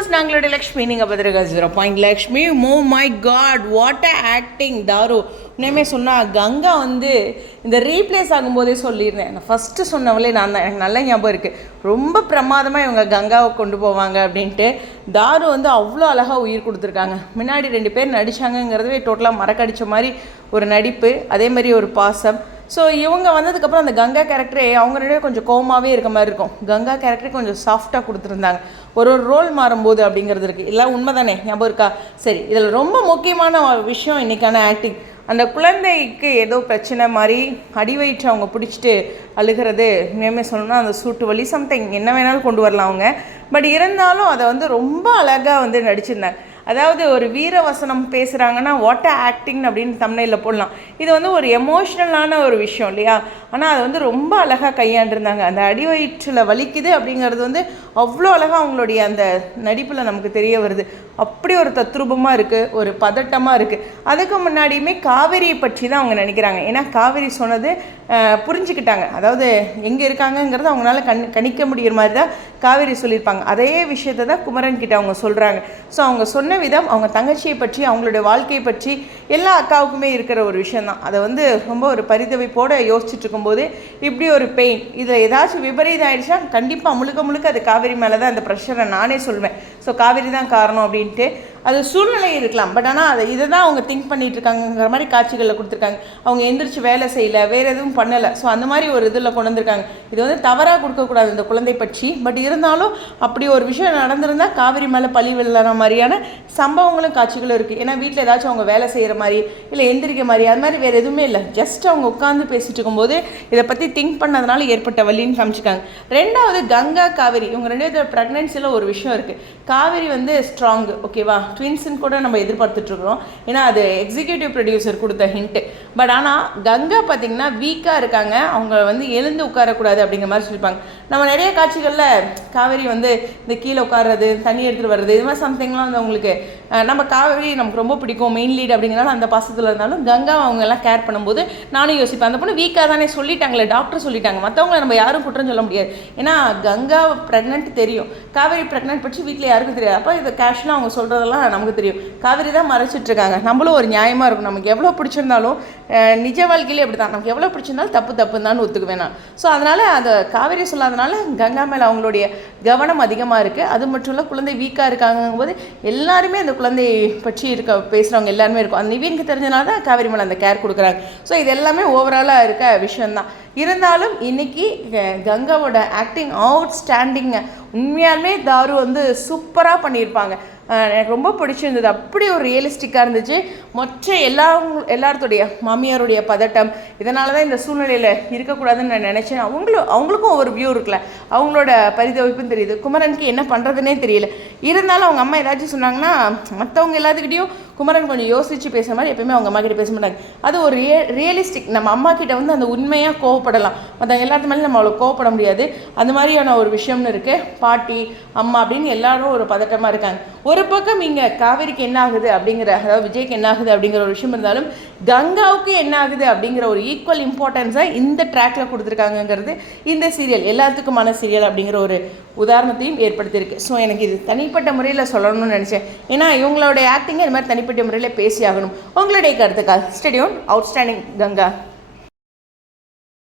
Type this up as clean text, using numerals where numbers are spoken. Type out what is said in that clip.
Viewers, நாங்களுடைய Lakshmi, நீங்கள் பார்த்துருக்க 0 லக்ஷ்மி. மோ மை காட், வாட் அ ஆக்டிங் தாரு. உண்மையுமே சொன்னால் கங்கா வந்து இந்த ரீப்ளேஸ் ஆகும்போதே சொல்லியிருந்தேன். நான் ஃபஸ்ட்டு சொன்னவளே நான் தான், எனக்கு நல்ல ஞாபகம் இருக்குது. ரொம்ப பிரமாதமாக இவங்க கங்காவை கொண்டு போவாங்க அப்படின்ட்டு. தாரு வந்து அவ்வளோ அழகாக உயிர் கொடுத்துருக்காங்க. முன்னாடி 2 பேர் நடித்தாங்கங்கிறதுவே டோட்டலாக மறக்கடித்த மாதிரி ஒரு நடிப்பு, அதே மாதிரி ஒரு பாசம். ஸோ இவங்க வந்ததுக்கப்புறம் அந்த கங்கா கேரக்டரே அவங்க கொஞ்சம் கோவமாகவே இருக்க மாதிரி இருக்கும். கங்கா கேரக்டரே கொஞ்சம் சாஃப்டாக கொடுத்துருந்தாங்க. ஒரு ரோல் மாறும்போது அப்படிங்கிறது இருக்குது. எல்லாம் உண்மை தானே, ஞாபகம் இருக்கா? சரி, இதில் ரொம்ப முக்கியமான விஷயம் இன்றைக்கான ஆக்டிங். அந்த குழந்தைக்கு ஏதோ பிரச்சனை மாதிரி அடி வயிற்று அவங்க பிடிச்சிட்டு அழுகிறது. உண்மையுமே சொல்லணும்னா அந்த சூட்டு வலி சம்திங் என்ன வேணாலும் கொண்டு வரலாம் அவங்க. பட் இருந்தாலும் அதை வந்து ரொம்ப அழகாக வந்து நடிச்சிருந்தாங்க. அதாவது ஒரு வீரவசனம் பேசுகிறாங்கன்னா வாட் ஆக்டிங் அப்படின்னு தம்ப்நெயிலில் போடலாம். இது வந்து ஒரு எமோஷ்னலான ஒரு விஷயம் இல்லையா? ஆனால் அது வந்து ரொம்ப அழகாக கையாண்டிருந்தாங்க. அந்த அடி வயிற்றில் வலிக்குது அப்படிங்கிறது வந்து அவ்வளோ அழகாக அவங்களுடைய அந்த நடிப்பில் நமக்கு தெரிய வருது. அப்படி ஒரு தத்ரூபமாக இருக்குது, ஒரு பதட்டமாக இருக்குது. அதுக்கு முன்னாடியுமே காவேரியை பற்றி தான் அவங்க நினைக்கிறாங்க. ஏன்னா காவேரி சொன்னது புரிஞ்சுக்கிட்டாங்க. அதாவது எங்கே இருக்காங்கங்கிறது அவங்களால கணிக்க முடிகிற மாதிரி தான் காவேரி சொல்லியிருப்பாங்க. அதே விஷயத்தை தான் குமரன் கிட்ட அவங்க சொல்கிறாங்க. ஸோ அவங்க சொன்ன விதம் அவங்க தங்கச்சியை பற்றி, அவங்களுடைய வாழ்க்கையை பற்றி எல்லா அக்காவுக்குமே இருக்கிற ஒரு விஷயந்தான். அதை வந்து ரொம்ப ஒரு பரிதவிப்போடு யோசிச்சுட்டு இருக்கும்போது இப்படி ஒரு பெயின், இதில் ஏதாச்சும் விபரீதம் ஆகிடுச்சா கண்டிப்பாக முழுக்க அது காவேரி மேலே தான் அந்த ப்ரெஷரை நானே சொல்வேன். ஸோ காவேரி தான் காரணம் அப்படின்ட்டு. அது சூழ்நிலை இருக்கலாம், பட் ஆனால் இதை தான் அவங்க திங்க் பண்ணிகிட்டு இருக்காங்கங்கிற மாதிரி காட்சிகளில் கொடுத்துருக்காங்க. அவங்க எந்திரிச்சு வேலை செய்யலை, வேறு எதுவும் பண்ணலை. ஸோ அந்த மாதிரி ஒரு இதில் கொண்டு வந்திருக்காங்க. இது வந்து தவறாக கொடுக்கக்கூடாது இந்த குழந்தை பற்றி. பட் இருந்தாலும் அப்படி ஒரு விஷயம் நடந்திருந்தால் காவேரி மேலே பழி விழுற மாதிரியான சம்பவங்களும் காட்சிகளும் இருக்குது. ஏன்னா வீட்டில் ஏதாச்சும் அவங்க வேலை செய்கிற மாதிரி இல்லை எந்திரிக்க மாதிரி அது மாதிரி வேறு எதுவுமே இல்லை. ஜஸ்ட் அவங்க உட்காந்து பேசிகிட்டு இருக்கும்போது இதை பற்றி திங்க் பண்ணதுனால ஏற்பட்ட வலின்னு காமிச்சிருக்காங்க. ரெண்டாவது கங்கா காவேரி இவங்க 2 பேர் ப்ரெக்னென்சியில் ஒரு விஷயம் இருக்குது. காவேரி வந்து ஸ்ட்ராங்கு, ஓகேவா, ட்வின்ஸுன்னு கூட நம்ம எதிர்பார்த்துட்ருக்குறோம். ஏன்னா அது எக்ஸிக்யூட்டிவ் ப்ரொடியூசர் கொடுத்த ஹிண்ட்டு. பட் ஆனால் கங்கா பார்த்திங்கன்னா வீக்காக இருக்காங்க. அவங்க வந்து எழுந்து உட்காரக்கூடாது அப்படிங்கிற மாதிரி சொல்லியிருப்பாங்க. நம்ம நிறைய காட்சிகளில் காவேரி வந்து இந்த கீழே உட்கார்றது, தண்ணி எடுத்துகிட்டு வர்றது, இது மாதிரி சம்திங்லாம் வந்து அவங்களுக்கு நம்ம காவேரி நமக்கு ரொம்ப பிடிக்கும், மெயின் லீட் அப்படிங்கிறனால அந்த பாசத்தில் இருந்தாலும் கங்கா அவங்க எல்லாம் கேர் பண்ணும்போது நானும் யோசிப்பேன், அந்த பொண்ணு வீக்காக தானே சொல்லிட்டாங்களே, டாக்டர் சொல்லிட்டாங்க, மற்றவங்களை நம்ம யாரும் குற்றம் சொல்ல முடியாது. ஏன்னா கங்கா ப்ரெக்னென்ட் தெரியும், காவேரி ப்ரெக்னென்ட் பற்றி வீட்டில் யாருக்கும் தெரியாது. அப்போ இதை கேஷ்லாம் அவங்க சொல்கிறதெல்லாம் நமக்கு தெரியும். காவேரி தான் மறைச்சிட்ருக்காங்க. நம்மளும் ஒரு நியாயமாக இருக்கும். நமக்கு எவ்வளோ பிடிச்சிருந்தாலும் நிஜ வாழ்க்கையிலே அப்படி தான், நமக்கு எவ்வளோ பிடிச்சிருந்தாலும் தப்புன்னு தான் ஒத்துக்குவேன் நான். ஸோ அதனால் அதை காவேரி சொல்லாதனால கங்கா மேலே அவங்களுடைய கவனம் அதிகமாக இருக்குது. அது மட்டும் இல்லை, குழந்தை வீக்காக இருக்காங்கும் போது எல்லாருமே அந்த குழந்தை பற்றி பேசுகிறவங்க எல்லாருமே இருக்கும். அந்த நிவியனுக்கு தெரிஞ்சனால தான் காவேரி மேலே அந்த கேர் கொடுக்குறாங்க. ஸோ இது எல்லாமே ஓவராலாக இருக்க விஷயந்தான். இருந்தாலும் இன்றைக்கி கங்காவோட ஆக்டிங் அவுட் ஸ்டாண்டிங்க. உண்மையாலுமே தாரு வந்து சூப்பராக பண்ணியிருப்பாங்க. எனக்கு ரொம்ப பிடிச்சிருந்தது. அப்படி ஒரு ரியலிஸ்டிக்காக இருந்துச்சு. மற்ற எல்லாத்துடைய மாமியாருடைய பதட்டம், இதனால தான் இந்த சூழ்நிலையில் இருக்கக்கூடாதுன்னு நான் நினச்சேன். அவங்களுக்கும் ஒரு வியூ இருக்குல்ல, அவங்களோட பரிதவிப்பும் தெரியுது. குமரனுக்கு என்ன பண்ணுறதுனே தெரியல. இருந்தாலும் அவங்க அம்மா ஏதாச்சும் சொன்னாங்கன்னா மற்றவங்க எல்லாத்துக்கிட்டையும் குமரன் கொஞ்சம் யோசித்து பேசுகிற மாதிரி எப்பயுமே அவங்க அம்மா கிட்ட பேச மாட்டாங்க. அது ஒரு ரியலிஸ்டிக். நம்ம அம்மா கிட்ட வந்து அந்த உண்மையாக கோவப்படலாம், மற்றவங்க எல்லாத்து மேலே நம்ம அவ்வளோ கோவப்பட முடியாது. அந்த மாதிரியான ஒரு விஷயம்னு இருக்குது. பாட்டி அம்மா அப்படின்னு எல்லாரும் ஒரு பதட்டமாக இருக்காங்க. ஒரு பக்கம் இங்கே காவேரிக்கு என்ன ஆகுது அப்படிங்கிற, அதாவது விஜய்க்கு என்ன ஆகுது அப்படிங்கிற ஒரு விஷயம் இருந்தாலும் கங்காவுக்கு என்ன ஆகுது அப்படிங்கிற ஒரு ஈக்குவல் இம்பார்ட்டன்ஸாக இந்த ட்ராக்ல கொடுத்துருக்காங்கங்கிறது இந்த சீரியல் எல்லாத்துக்குமான சீரியல் அப்படிங்கிற ஒரு உதாரணத்தையும் ஏற்படுத்தியிருக்கு. ஸோ எனக்கு இது தனிப்பட்ட முறையில் சொல்லணும்னு நினச்சேன். ஏன்னா இவங்களுடைய ஆக்டிங்கை இது மாதிரி தனிப்பட்ட முறையில் பேசி ஆகணும். உங்களுடைய கருத்துக்கள். ஸ்டேடியோன் அவுட்ஸ்டாண்டிங் கங்கா.